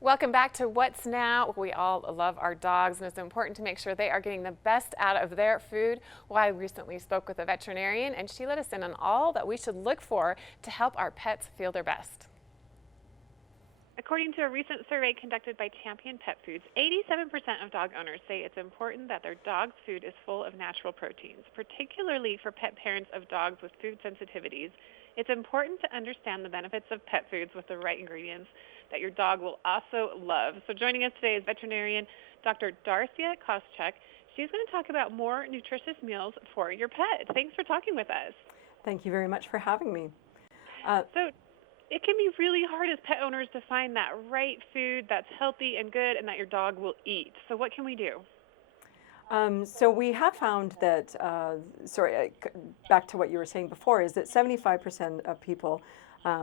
Welcome back to What's Now. We all love our dogs, and it's important to make sure they are getting the best out of their food. Well, I recently spoke with a veterinarian, and she let us in on all that we should look for to help our pets feel their best. According to a recent survey conducted by Champion Pet Foods, 87% of dog owners say it's important that their dog's food is full of natural proteins. Particularly for pet parents of dogs with food sensitivities, it's important to understand the benefits of pet foods with the right ingredients that your dog will also love. So joining us today is veterinarian Dr. Darcia Kostiuk. She's going to talk about more nutritious meals for your pet. Thanks for talking with us. Thank you very much for having me. So it can be really hard as pet owners to find that right food that's healthy and good and that your dog will eat. So what can we do? So we have found that, back to what you were saying before, is that 75% of people,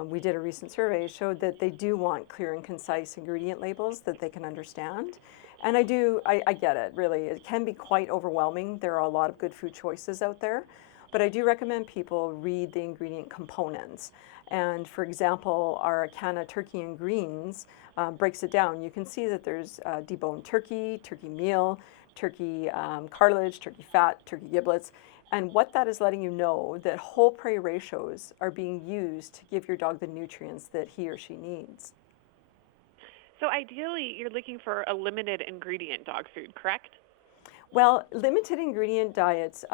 we did a recent survey, showed that they do want clear and concise ingredient labels that they can understand. And I get it, really. It can be quite overwhelming. There are a lot of good food choices out there. But I do recommend people read the ingredient components. And for example, our Acana turkey and greens breaks it down. You can see that there's deboned turkey, turkey meal, turkey cartilage, turkey fat, turkey giblets. And what that is letting you know that whole prey ratios are being used to give your dog the nutrients that he or she needs. So ideally, you're looking for a limited ingredient dog food, correct? Well, limited ingredient diets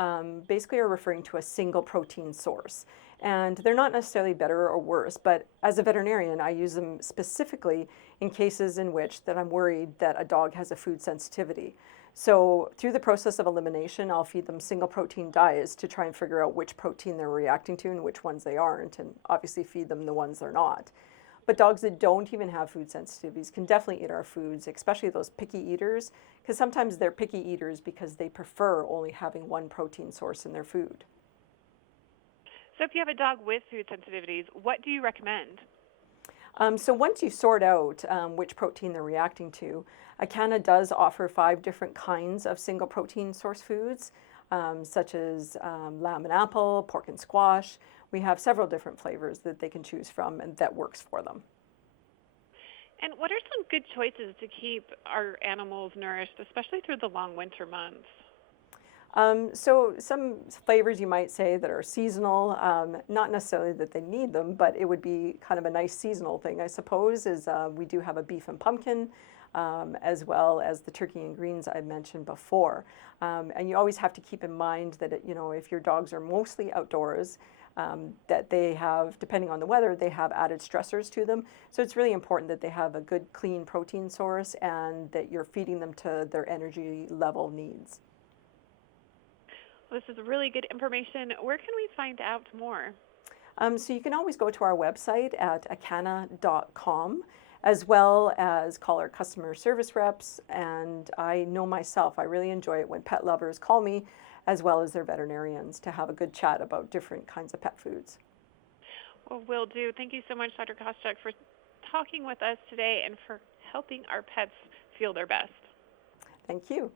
basically are referring to a single protein source. And they're not necessarily better or worse, but as a veterinarian, I use them specifically in cases in which that I'm worried that a dog has a food sensitivity. So through the process of elimination, I'll feed them single protein diets to try and figure out which protein they're reacting to and which ones they aren't, and obviously feed them the ones they're not. But dogs that don't even have food sensitivities can definitely eat our foods, especially those picky eaters, because sometimes they're picky eaters because they prefer only having one protein source in their food. So if you have a dog with food sensitivities, what do you recommend? So once you sort out which protein they're reacting to, Acana does offer 5 different kinds of single protein source foods, such as lamb and apple, pork and squash. We have several different flavors that they can choose from and that works for them. And what are some good choices to keep our animals nourished, especially through the long winter months? So some flavors you might say that are seasonal, not necessarily that they need them, but it would be kind of a nice seasonal thing, I suppose, is we do have a beef and pumpkin, as well as the turkey and greens I mentioned before. And you always have to keep in mind that, if your dogs are mostly outdoors, that they have, depending on the weather, they have added stressors to them. So it's really important that they have a good, clean protein source and that you're feeding them to their energy level needs. Well, this is really good information. Where can we find out more? So you can always go to our website at acana.com, as well as call our customer service reps. And I know myself, I really enjoy it when pet lovers call me, as well as their veterinarians, to have a good chat about different kinds of pet foods. Well, will do. Thank you so much, Dr. Kostiuk, for talking with us today and for helping our pets feel their best. Thank you.